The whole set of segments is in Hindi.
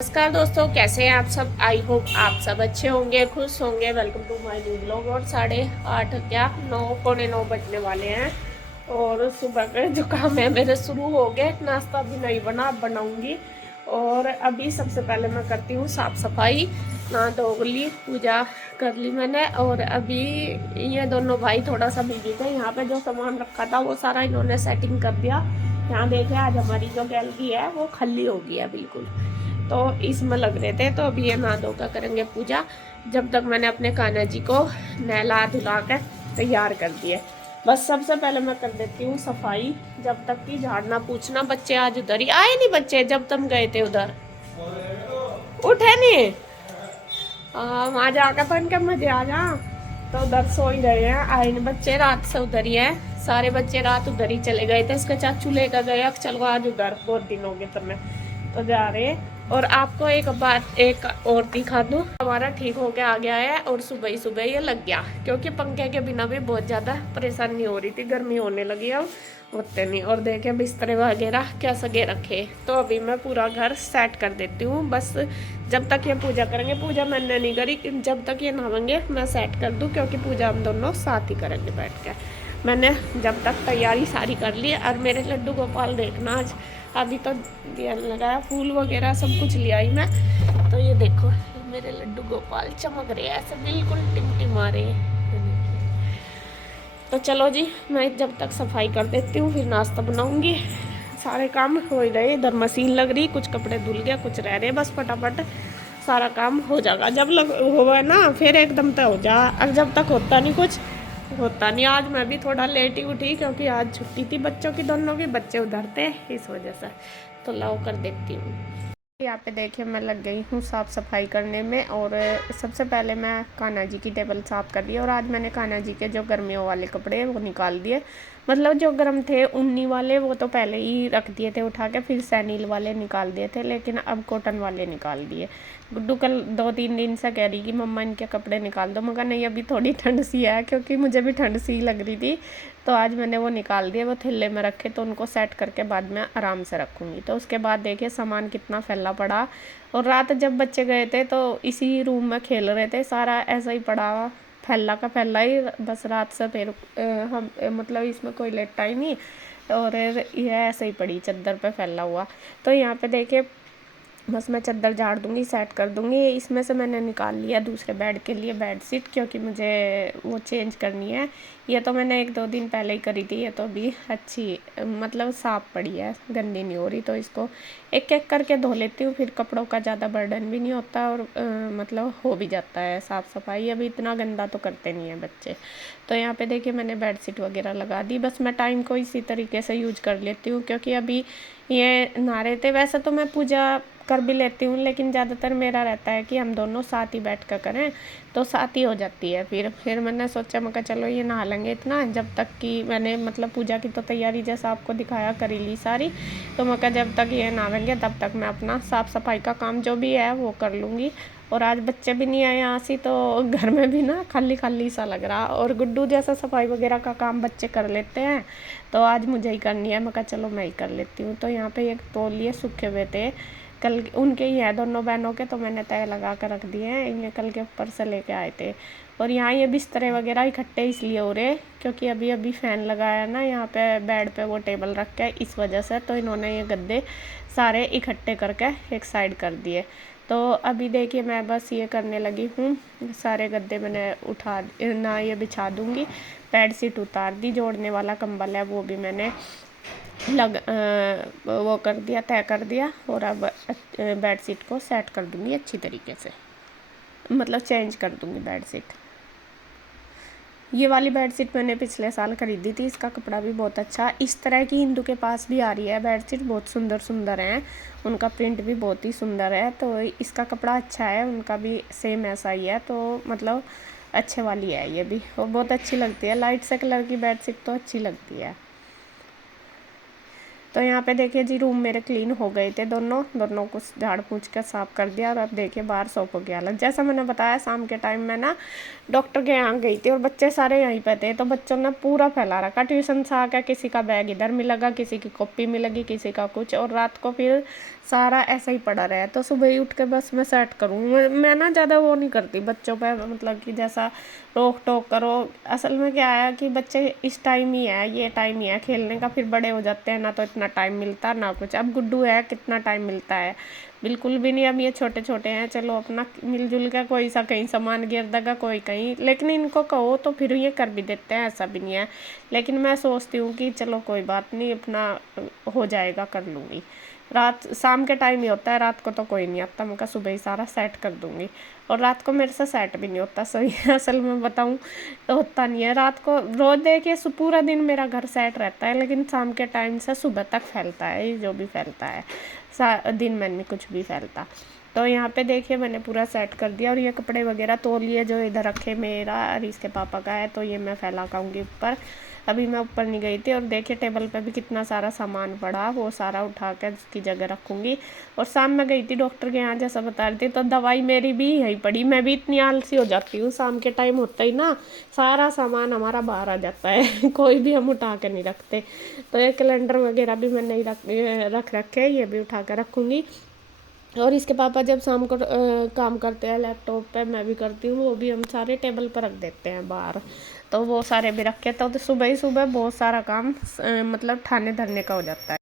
नमस्कार दोस्तों, कैसे हैं आप सब। आई होप आप सब अच्छे होंगे, खुश होंगे। Welcome to my new blog. और 8:30 क्या 9 पौने 9 बजने वाले हैं और सुबह के जो काम है मेरे शुरू हो गए। नाश्ता भी नहीं बना, अब बनाऊंगी। और अभी सबसे पहले मैं करती हूँ साफ सफाई। नहा धो ली, पूजा कर ली मैंने। और अभी ये दोनों भाई थोड़ा सा बिजी थे। यहाँ पे जो सामान रखा था वो सारा इन्होंने सेटिंग कर दिया। यहाँ देखिए, आज हमारी जो गैलरी है वो खाली हो गई है बिल्कुल, तो इसमें लग रहे थे। तो अभी ये नहा धो कर करेंगे पूजा। जब तक मैंने अपने कान्हा जी को नहला धुला कर तैयार कर दिए। बस सबसे पहले मैं कर देती हूँ सफाई, जब तक कि झाड़ना पूछना। बच्चे आज उधर ही आए नहीं, बच्चे जब तुम गए थे उधर उठे नहीं। वहाँ जाकर तो इनके मजे आ जा। तो उधर सो ही रहे हैं, आए नहीं बच्चे, रात से उधर ही है। सारे बच्चे रात उधर ही चले गए थे। इसके चाचू लेकर गए, चलो आज उधर, बहुत दिन हो गए तुम्हें तो जा रहे। और आपको एक बात एक और दिखा दूँ, हमारा ठीक हो के आ गया है और सुबह ही सुबह ये लग गया, क्योंकि पंखे के बिना भी बहुत ज़्यादा परेशानी हो रही थी। गर्मी होने लगी अब होते नहीं। और देखे बिस्तर वगैरह क्या सगे रखे। तो अभी मैं पूरा घर सेट कर देती हूँ। बस जब तक ये पूजा करेंगे, पूजा मैंने नहीं करी, जब तक ये नहाएंगे मैं सेट कर दूँ, क्योंकि पूजा हम दोनों साथ ही करेंगे बैठ के। मैंने जब तक तैयारी सारी कर ली। और मेरे लड्डू गोपाल देखना, आज अभी तो दिया लगाया, फूल वगैरह सब कुछ ले आई मैं। तो ये देखो मेरे लड्डू गोपाल चमक रहे हैं ऐसे, बिल्कुल टिमटिमा रहे हैं। तो चलो जी, मैं जब तक सफाई कर देती हूँ, फिर नाश्ता बनाऊंगी। सारे काम हो ही रहे, इधर मशीन लग रही, कुछ कपड़े धुल गया, कुछ रह रहे, बस फटाफट सारा काम हो जाएगा। जब लग होगा ना फिर एकदम तय हो जा। और जब तक होता नहीं कुछ होता नहीं। आज मैं भी थोड़ा लेट ही उठी, क्योंकि आज छुट्टी थी बच्चों की, दोनों की, बच्चे उधर थे इस वजह से। तो लाओ कर देती हूँ। यहाँ पे देखिए मैं लग गई हूँ साफ़ सफाई करने में। और सबसे पहले मैं कान्हा जी की टेबल साफ़ कर दी। और आज मैंने कान्हा जी के जो गर्मियों वाले कपड़े हैं वो निकाल दिए। मतलब जो गर्म थे ऊनी वाले वो तो पहले ही रख दिए थे उठा के, फिर सैनील वाले निकाल दिए थे, लेकिन अब कॉटन वाले निकाल दिए। गुड्डू कल 2-3 दिन से कह रही कि मम्मा इनके कपड़े निकाल दो। मगर नहीं, अभी थोड़ी ठंड सी है, क्योंकि मुझे भी ठंड सी लग रही थी। तो आज मैंने वो निकाल दिए, वो थैले में रखे, तो उनको सेट करके बाद में आराम से रखूँगी। तो उसके बाद देखिए सामान कितना फैला पड़ा। और रात जब बच्चे गए थे तो इसी रूम में खेल रहे थे, सारा ऐसा ही पड़ा, फैला का फैला ही। बस रात से फिर हम मतलब इसमें कोई लेटा ही नहीं। और यह ऐसे ही पड़ी चादर पे फैला हुआ। तो यहाँ पे देखिए बस मैं चादर झाड़ दूँगी, सेट कर दूँगी। इसमें से मैंने निकाल लिया दूसरे बेड के लिए बेड शीट, क्योंकि मुझे वो चेंज करनी है। ये तो मैंने 1-2 दिन पहले ही करी थी। ये तो अभी अच्छी मतलब साफ़ पड़ी है, गंदी नहीं हो रही। तो इसको एक एक करके धो लेती हूँ, फिर कपड़ों का ज़्यादा बर्डन भी नहीं होता। और मतलब हो भी जाता है साफ़ सफाई। अभी इतना गंदा तो करते नहीं हैं बच्चे। तो यहाँ पे देखिए मैंने बेड शीट वगैरह लगा दी। बस मैं टाइम को इसी तरीके से यूज कर लेती हूँ, क्योंकि अभी ये नहा रहे थे। वैसे तो मैं पूजा कर भी लेती हूँ, लेकिन ज़्यादातर मेरा रहता है कि हम दोनों साथ ही बैठ कर करें, तो साथ ही हो जाती है। फिर मैंने सोचा, मैं कहा चलो ये नहा लेंगे इतना, जब तक कि मैंने मतलब पूजा की तो तैयारी जैसा आपको दिखाया कर ही ली सारी। तो मैं कहा जब तक ये नहाएंगे तब तक मैं अपना साफ़ सफाई का काम जो भी है वो कर लूँगी। और आज बच्चे भी नहीं आए यहाँ से, तो घर में भी ना खाली खाली सा लग रहा। और गुड्डू जैसा सफाई वगैरह का काम बच्चे कर लेते हैं, तो आज मुझे ही करनी है। मैं कहा चलो मैं ही कर लेती हूँ। तो यहाँ पे एक तौलिए सूखे हुए थे, कल उनके ही है दोनों बहनों के, तो मैंने तय लगा कर रख दिए हैं। इन्हें कल के ऊपर से लेके आए थे। और यहाँ ये बिस्तरे वगैरह इकट्ठे इसलिए हो रहे, क्योंकि अभी अभी फ़ैन लगाया ना यहाँ पे बेड पे, वो टेबल रख के, इस वजह से। तो इन्होंने ये गद्दे सारे इकट्ठे करके एक साइड कर दिए। तो अभी देखिए मैं बस ये करने लगी हूँ, सारे गद्दे मैंने उठा ना ये बिछा दूँगी। बेड शीट उतार दी, जोड़ने वाला कंबल है वो भी मैंने वो कर दिया, तय कर दिया। और अब बेड शीट को सेट कर दूँगी अच्छी तरीके से, मतलब चेंज कर दूँगी बेड शीट। ये वाली बेड शीट मैंने पिछले साल खरीदी थी, इसका कपड़ा भी बहुत अच्छा। इस तरह की हिंदू के पास भी आ रही है बेड शीट, बहुत सुंदर सुंदर हैं, उनका प्रिंट भी बहुत ही सुंदर है। तो इसका कपड़ा अच्छा है, उनका भी सेम ऐसा ही है। तो मतलब अच्छे वाली है ये भी, और बहुत अच्छी लगती है। लाइट से कलर की बेड शीट तो अच्छी लगती है। तो यहाँ पे देखिए जी रूम मेरे क्लीन हो गए थे, दोनों को झाड़ पूछ कर साफ़ कर दिया। और अब देखिए बाहर सोफ़ों की हालत, जैसा मैंने बताया शाम के टाइम में ना डॉक्टर के यहाँ गई थी, और बच्चे सारे यहीं पे थे। तो बच्चों ने पूरा फैला रखा, ट्यूशन से आकर किसी का बैग इधर मिलेगा, किसी की कॉपी मिलेगी, किसी का कुछ। और रात को फिर सारा ऐसा ही पड़ा रहा है। तो सुबह ही उठ के बस मैं सेट करूँ। मैं ना ज़्यादा वो नहीं करती बच्चों पे, मतलब कि जैसा रोक टोक करो। असल में क्या है कि बच्चे इस टाइम ही है, ये टाइम ही है खेलने का, फिर बड़े हो जाते हैं ना तो इतना टाइम मिलता ना कुछ। अब गुड्डू है, कितना टाइम मिलता है, बिल्कुल भी नहीं। अब ये छोटे छोटे हैं, चलो अपना मिलजुल के कोई सा कहीं सामान गिर देगा, कोई कहीं, लेकिन इनको कहो तो फिर ये कर भी देते हैं, ऐसा भी नहीं है। लेकिन मैं सोचती हूँ कि चलो कोई बात नहीं, अपना हो जाएगा, कर लूँगी। रात शाम के टाइम ही होता है, रात को तो कोई नहीं आता। मैं कहा सुबह ही सारा सेट कर दूँगी। और रात को मेरे से सेट भी नहीं होता सही असल में बताऊँ तो होता नहीं है। रात को रोज़ देखिए पूरा दिन मेरा घर सेट रहता है, लेकिन शाम के टाइम से सुबह तक फैलता है, ये जो भी फैलता है। दिन में नहीं कुछ भी फैलता। तो यहाँ पे देखिए मैंने पूरा सेट कर दिया। और ये कपड़े वगैरह तौलिए जो इधर रखे मेरा और इसके पापा का है, तो ये मैं फैला पाऊँगी ऊपर। अभी मैं ऊपर नहीं गई थी। और देखिए टेबल पे भी कितना सारा सामान पड़ा, वो सारा उठा कर उसकी जगह रखूँगी। और शाम में गई थी डॉक्टर के यहाँ, जैसा बता रही थी, तो दवाई मेरी भी यहीं पड़ी। मैं भी इतनी आलसी हो जाती हूँ, शाम के टाइम होता ही ना सारा सामान हमारा बाहर आ जाता है कोई भी हम उठा के नहीं रखते। तो ये कैलेंडर वगैरह भी मैं नहीं रख रखे, ये भी उठा कर रखूँगी। और इसके पापा जब शाम को काम करते हैं लैपटॉप पे, मैं भी करती हूँ, वो भी हम सारे टेबल पर रख देते हैं बाहर। तो वो सारे भी रखे, तो सुबह ही सुबह बहुत सारा काम मतलब ठाने धरने का हो जाता है।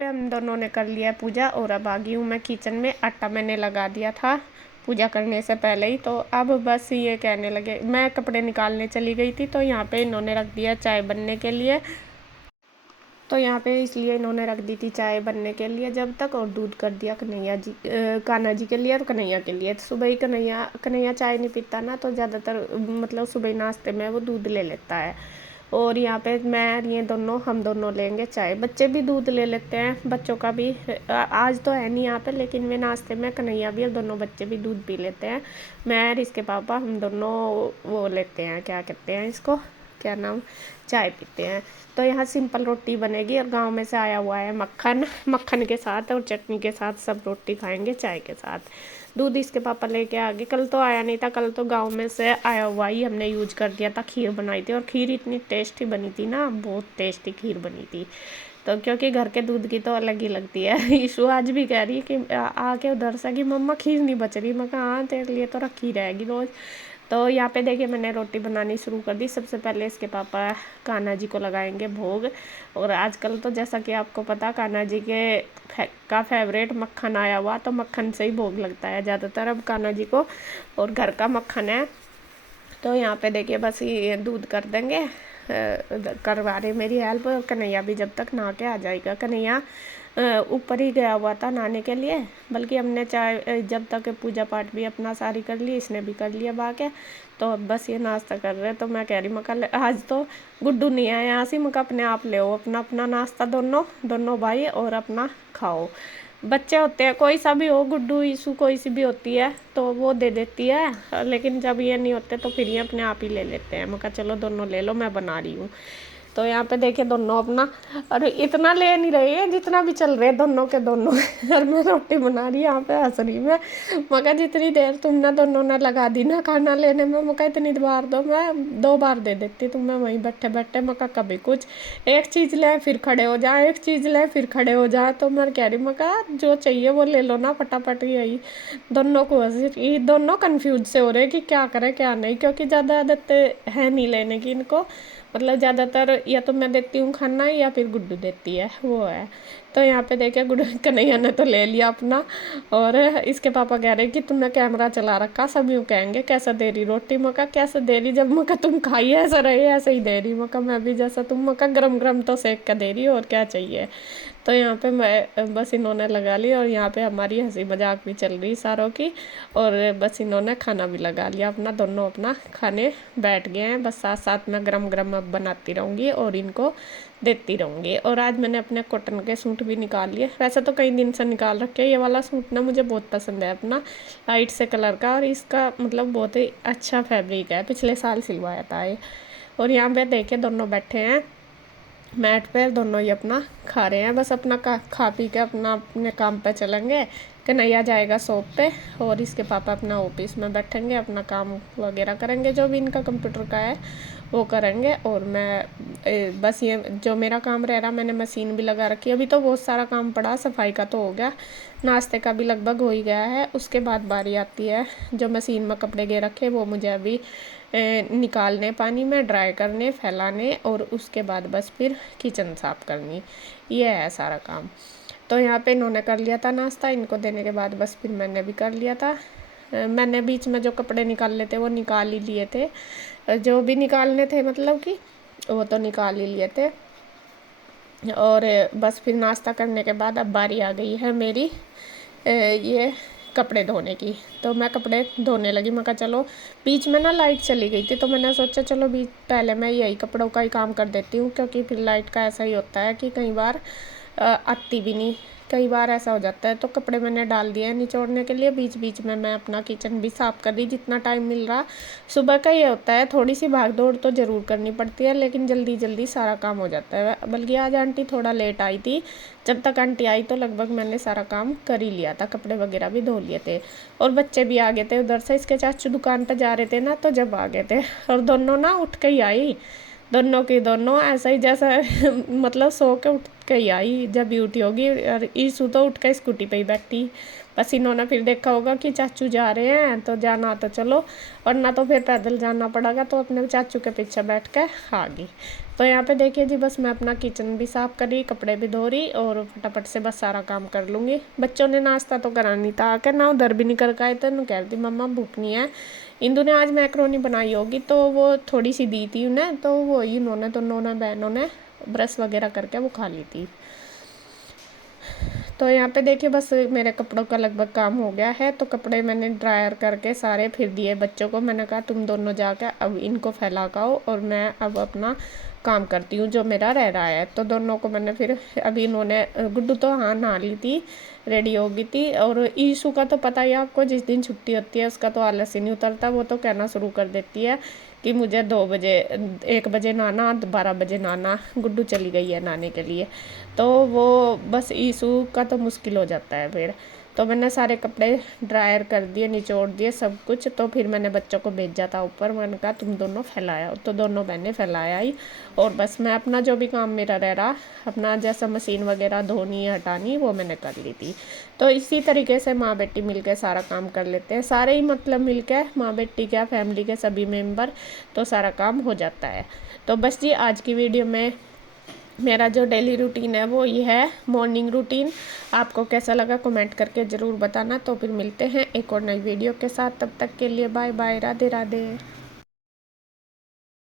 हम दोनों ने कर लिया पूजा। और अब आ गई हूँ मैं किचन में। आटा मैंने लगा दिया था पूजा करने से पहले ही। तो अब बस ये कहने लगे, मैं कपड़े निकालने चली गई थी, तो यहाँ पे इन्होंने रख दिया चाय बनने के लिए। तो यहाँ पे इसलिए इन्होंने रख दी थी चाय बनने के लिए जब तक। और दूध कर दिया कान्हा जी के लिए और कन्हैया के लिए। तो सुबह ही कन्हैया चाय नहीं पीता ना, तो ज़्यादातर मतलब सुबह ही नाश्ते में वो दूध ले लेता है। और यहाँ पे मैं ये दोनों हम दोनों लेंगे चाय। बच्चे भी दूध ले लेते हैं, बच्चों का भी आज तो है नहीं यहाँ पे, लेकिन वे नाश्ते में कन्हैया भी और दोनों बच्चे भी दूध पी लेते हैं। मैं और इसके पापा हम दोनों वो लेते हैं, क्या कहते हैं इसको, क्या नाम, चाय पीते हैं। तो यहाँ सिंपल रोटी बनेगी। और गांव में से आया हुआ है मक्खन, मक्खन के साथ और चटनी के साथ सब रोटी खाएंगे चाय के साथ। दूध इसके पापा लेके आ गए। कल तो आया नहीं था, कल तो गांव में से आया हुआ ही हमने यूज कर दिया था। खीर बनाई थी और खीर इतनी टेस्टी बनी थी ना, बहुत टेस्टी खीर बनी थी। तो क्योंकि घर के दूध की तो अलग ही लगती है। ईशु आज भी कह रही है कि आके उधर से कि मम्मा खीर नहीं बच रही। मैं कहा हाँ तेरे लिए तो रखी रहेगी रोज़। तो यहाँ पे देखिए मैंने रोटी बनानी शुरू कर दी। सबसे पहले इसके पापा कान्हा जी को लगाएंगे भोग। और आजकल तो जैसा कि आपको पता कान्हा जी का फेवरेट मक्खन आया हुआ, तो मक्खन से ही भोग लगता है ज़्यादातर अब कान्हा जी को। और घर का मक्खन है। तो यहाँ पे देखिए बस ये दूध कर देंगे करवा रहे मेरी हेल्प। और कन्हैया भी जब तक नहा के आ जाएगा। कन्हैया ऊपर ही गया हुआ था नहाने के लिए, बल्कि हमने चाय जब तक पूजा पाठ भी अपना सारी कर ली, इसने भी कर लिया बाके। तो अब बस ये नाश्ता कर रहे। तो मैं कह रही मका आज तो गुड्डू नहीं आया यहाँ से, मका अपने आप ले अपना अपना नाश्ता, दोनों भाई, और अपना खाओ। बच्चे होते हैं कोई सा भी हो, गुड्डू ईशू कोई सी भी होती है तो वो दे देती है, लेकिन जब ये नहीं होते तो फिर ये अपने आप ही ले लेते हैं। मैं कहा चलो दोनों ले लो, मैं बना रही हूँ। तो यहाँ पे देखिए दोनों अपना, और इतना ले नहीं रही है जितना भी चल रहे दोनों के दोनों। और मैं रोटी बना रही यहाँ पे हंस रही मैं। मगर जितनी देर तुमने दोनों ने लगा दी ना खाना लेने में, मका इतनी बार दो, मैं 2 बार दे देती तुम्हें वहीं बैठे बैठे। मका कभी कुछ एक चीज़ ले फिर खड़े हो जाए, एक चीज़ ले फिर खड़े हो जाए। तो मैं कह रही मका जो चाहिए वो ले लो ना फटाफट। यही दोनों को ये दोनों कन्फ्यूज से हो रहे कि क्या करें क्या नहीं, क्योंकि ज़्यादा आदत है नहीं लेने की इनको। मतलब ज़्यादातर या तो मैं देती हूँ खाना या फिर गुड्डू देती है, वो है। तो यहाँ पे देखिए गुड्डू कन्हैया ने तो ले लिया अपना। और इसके पापा कह रहे कि तुमने कैमरा चला रखा, सब यूँ कहेंगे कैसा दे रही रोटी। मका कैसे दे रही, जब मका तुम खाई ऐसा रहे ऐसे ही दे रही। मका मैं भी जैसा तुम, मका गरम गरम तो सेक कर दे रही और क्या चाहिए। तो यहाँ पे मैं बस इन्होंने लगा ली, और यहाँ पे हमारी हंसी मजाक भी चल रही सारों की। और बस इन्होंने खाना भी लगा लिया अपना, दोनों अपना खाने बैठ गए हैं। बस साथ साथ में गरम गरम अब बनाती रहूँगी और इनको देती रहूँगी। और आज मैंने अपने कॉटन के सूट भी निकाल लिए, वैसे तो कई दिन से निकाल रखे। ये वाला सूट ना मुझे बहुत पसंद है, अपना लाइट से कलर का, और इसका मतलब बहुत ही अच्छा फैब्रिक है, पिछले साल सिलवाया था ये। और यहाँ पे देखिए दोनों बैठे हैं मैट पे, दोनों ही अपना खा रहे हैं। बस अपना खा पी के अपने काम पे चलेंगे। कन्हैया जाएगा शॉप पे, और इसके पापा अपना ऑफिस में बैठेंगे, अपना काम वगैरह करेंगे, जो भी इनका कंप्यूटर का है वो करेंगे। और मैं बस ये जो मेरा काम रह रहा, मैंने मशीन भी लगा रखी है। अभी तो बहुत सारा काम पड़ा, सफाई का तो हो गया, नाश्ते का भी लगभग हो ही गया है। उसके बाद बारी आती है जो मशीन में कपड़े गे रखे, वो मुझे अभी निकालने, पानी में ड्राई करने, फैलाने, और उसके बाद बस फिर किचन साफ़ करनी। ये है सारा काम। तो यहाँ पे इन्होंने कर लिया था नाश्ता, इनको देने के बाद बस फिर मैंने भी कर लिया था। मैंने बीच में जो कपड़े निकाल लेते वो निकाल ही लिए थे, जो भी निकालने थे मतलब कि वो तो निकाल ही लिए थे। और बस फिर नाश्ता करने के बाद अब बारी आ गई है मेरी ये कपड़े धोने की। तो मैं कपड़े धोने लगी। मैं कहा चलो, बीच में ना लाइट चली गई थी, तो मैंने सोचा चलो बीच पहले मैं यही कपड़ों का ही काम कर देती हूँ, क्योंकि फिर लाइट का ऐसा ही होता है कि कई बार आती भी नहीं, कई बार ऐसा हो जाता है। तो कपड़े मैंने डाल दिए हैं निचोड़ने के लिए। बीच बीच में मैं अपना किचन भी साफ़ कर दी जितना टाइम मिल रहा। सुबह का ये होता है, थोड़ी सी भाग दौड़ तो ज़रूर करनी पड़ती है, लेकिन जल्दी जल्दी सारा काम हो जाता है। बल्कि आज आंटी थोड़ा लेट आई थी, जब तक आंटी आई तो लगभग मैंने सारा काम कर ही लिया था, कपड़े वगैरह भी धो लिए थे। और बच्चे भी आ गए थे उधर से, इसके चाचू दुकान पर जा रहे थे ना, तो जब आ गए थे, और दोनों ना उठ के ही आई, दोनों की दोनों ऐसा ही जैसा मतलब सो के उठ के ही आई जब भी उठी होगी। और ईशू तो उठ के स्कूटी पे ही बैठी। बस इन्होंने फिर देखा होगा कि चाचू जा रहे हैं तो जाना तो चलो, वरना तो फिर पैदल जाना पड़ेगा, तो अपने चाचू के पीछे बैठ के आ गई। तो यहाँ पे देखिए जी, बस मैं अपना किचन भी साफ़ करी, कपड़े भी धो रही, और फटाफट से बस सारा काम कर लूँगी। बच्चों ने नाश्ता तो करा नहीं था, आकर ना उधर भी नहीं कर आए थे, कह रही थी मम्मा भूख नहीं है। इंदु ने आज मैक्रोनी बनाई होगी तो वो थोड़ी सी दी थी उन्हें, तो वही इन्होंने दोनों ने बहनों ने ब्रश वगैरह करके वो खा ली थी। तो यहाँ पे देखिए बस मेरे कपड़ों का लगभग काम हो गया है। तो कपड़े मैंने ड्रायर करके सारे फिर दिए बच्चों को। मैंने कहा तुम दोनों जाकर अब इनको फैलाओ, और मैं अब अपना काम करती हूँ जो मेरा रह रहा है। तो दोनों को मैंने फिर, अभी इन्होंने, गुड्डू तो हाँ नहा ली थी, रेडी हो गई थी। और ईशू का तो पता ही आपको, जिस दिन छुट्टी होती है उसका तो आलस ही नहीं उतरता, वो तो कहना शुरू कर देती है कि मुझे 2 बजे 1 बजे नहाना, 12 बजे नहाना। गुड्डू चली गई है नहाने के लिए, तो वो बस ईशू का तो मुश्किल हो जाता है फिर। तो मैंने सारे कपड़े ड्रायर कर दिए, निचोड़ दिए सब कुछ। तो फिर मैंने बच्चों को भेजा था ऊपर, मैंने कहा तुम दोनों फैलाया, तो दोनों बहनें फैलाया ही। और बस मैं अपना जो भी काम मेरा रह रहा, अपना जैसा मशीन वगैरह धोनी हटानी वो मैंने कर ली थी। तो इसी तरीके से माँ बेटी मिलकर सारा काम कर लेते हैं, सारे ही मतलब मिलकर, माँ बेटी क्या फैमिली के सभी मेम्बर, तो सारा काम हो जाता है। तो बस जी, आज की वीडियो में मेरा जो डेली रूटीन है वो ये है, मॉर्निंग रूटीन। आपको कैसा लगा कमेंट करके ज़रूर बताना। तो फिर मिलते हैं एक और नई वीडियो के साथ, तब तक के लिए बाय बाय, राधे राधे।